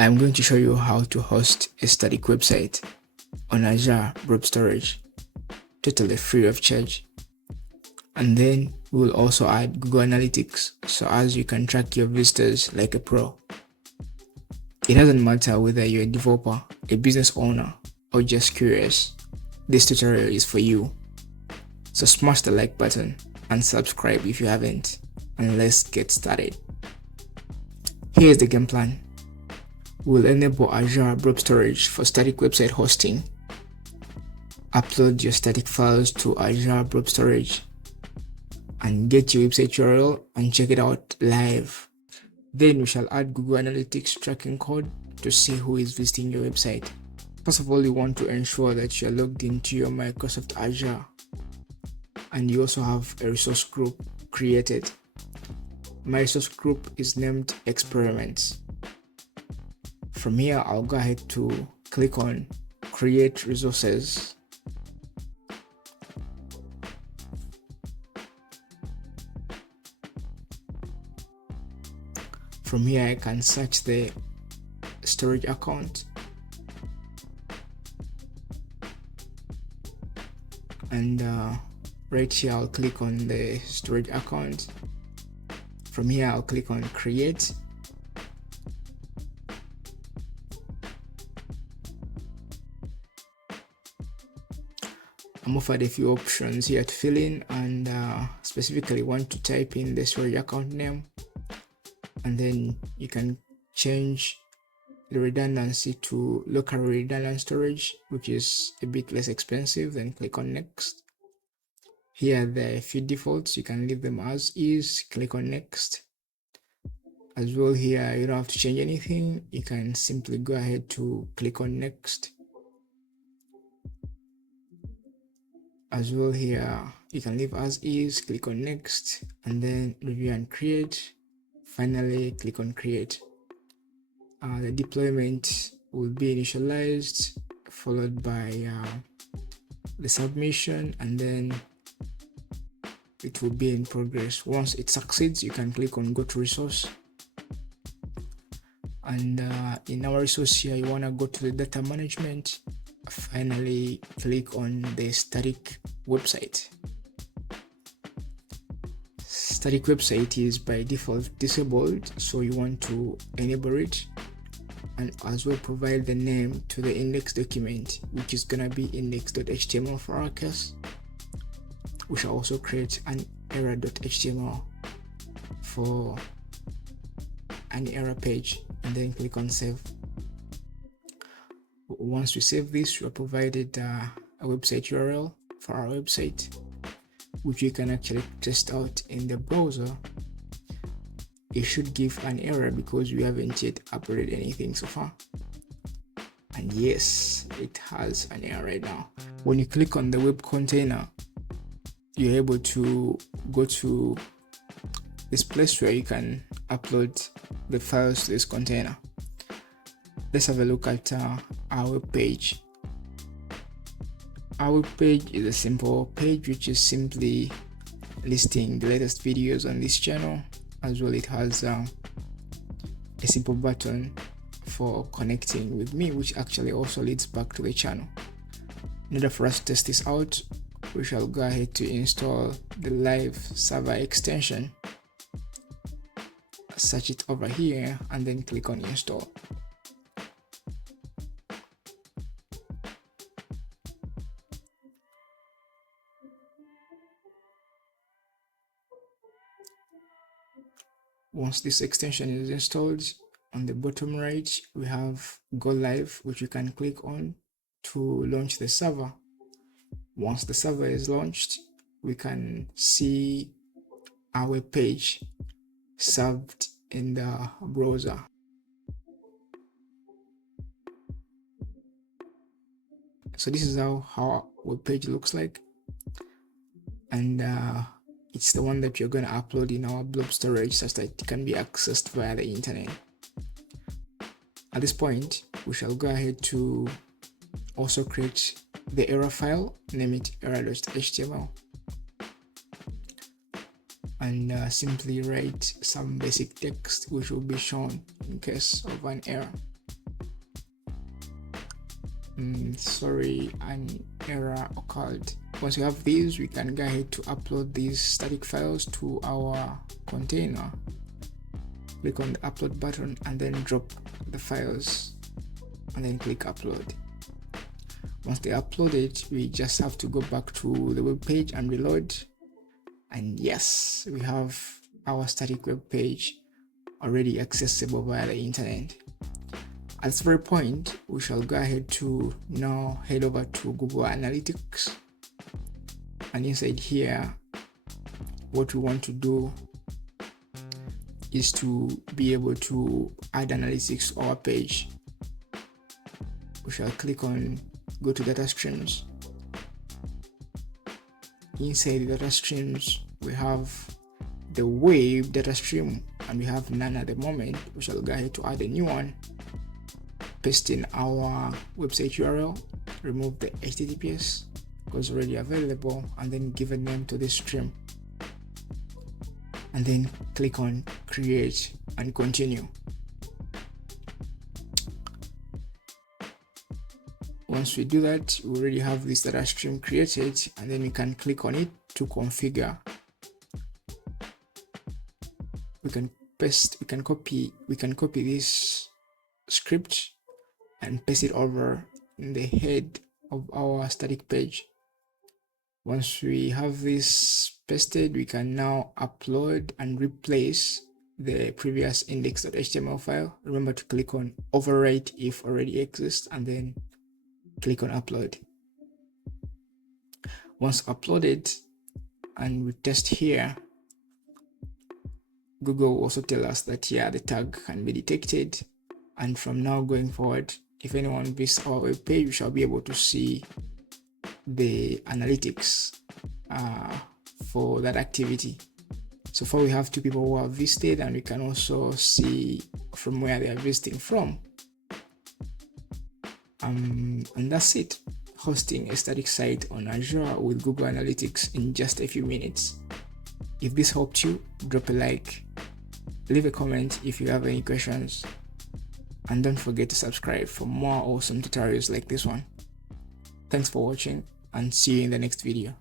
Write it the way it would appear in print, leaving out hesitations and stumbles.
I'm going to show you how to host a static website on Azure Blob Storage, totally free of charge. And then we'll also add Google Analytics so as you can track your visitors like a pro. It doesn't matter whether you're a developer, a business owner, or just curious, this tutorial is for you. So smash the like button and subscribe if you haven't, and let's get started. Here's the game plan. We'll enable Azure Blob Storage for static website hosting. Upload your static files to Azure Blob Storage and get your website URL and check it out live. Then we shall add Google Analytics tracking code to see who is visiting your website. First of all, you want to ensure that you're logged into your Microsoft Azure and you also have a resource group created. My resource group is named Experiments. From here, I'll go ahead to click on Create Resources. From here, I can search the storage account and right here I'll click on the storage account. From here, I'll click on Create. I'm offered a few options here to fill in, and specifically want to type in the storage account name, and then you can change the redundancy to local redundant storage, which is a bit less expensive. Then click on Next. Here there are a few defaults, you can leave them as is. Click on Next. As well, here you don't have to change anything, you can simply go ahead to click on Next. As well, here you can leave as is, click on Next, and then review and create. Finally, click on Create. The deployment will be initialized, followed by the submission, and then it will be in progress. Once it succeeds, you can click on Go to Resource. And in our resource here, you want to go to the data management. Finally, click on the static website. Static website is by default disabled, so you want to enable it, and as well provide the name to the index document, which is gonna be index.html for our case. We shall also create an error.html for an error page, and then click on Save. Once we save this, we are provided a website URL for our website, which you can actually test out in the browser. It should give an error because we haven't yet uploaded anything so far. And yes, it has an error right now. When you click on the web container, you're able to go to this place where you can upload the files to this container. Let's have a look at our web page. Our web page is a simple page which is simply listing the latest videos on this channel. As well, it has a simple button for connecting with me, which actually also leads back to the channel. In order for us to test this out, we shall go ahead to install the live server extension. Search it over here and then click on Install. Once this extension is installed, on the bottom right we have Go Live, which you can click on to launch the server. Once the server is launched, we can see our web page served in the browser. So this is how our web page looks like, and it's the one that you're going to upload in our blob storage such that it can be accessed via the internet. At this point, we shall go ahead to also create the error file, name it error.html, and simply write some basic text which will be shown in case of an error. an error occurred. Once we have these, we can go ahead to upload these static files to our container. Click on the upload button and then drop the files and then click upload. Once they uploaded, we just have to go back to the web page and reload, and yes, we have our static web page already accessible via the internet. At this very point, we shall go ahead to now head over to Google Analytics, and inside here, what we want to do is to be able to add analytics to our page. We shall click on go to data streams. Inside the data streams, we have the wave data stream, and we have none at the moment. We shall go ahead to add a new one, paste in our website URL, remove the HTTPS because it's already available, and then give a name to the stream, and then click on create and continue. Once we do that, we already have this data stream created, and then we can click on it to configure. We can copy this script and paste it over in the head of our static page. Once we have this pasted, we can now upload and replace the previous index.html file. Remember to click on overwrite if already exists, and then click on upload. Once uploaded and we test here, Google will also tell us that the tag can be detected, and from now going forward, if anyone visits our web page, we shall be able to see the analytics for that activity. So far we have 2 people who have visited, and we can also see from where they are visiting from. And that's it. Hosting a static site on Azure with Google Analytics in just a few minutes. If this helped you, drop a like, leave a comment if you have any questions, and don't forget to subscribe for more awesome tutorials like this one. Thanks for watching, and see you in the next video.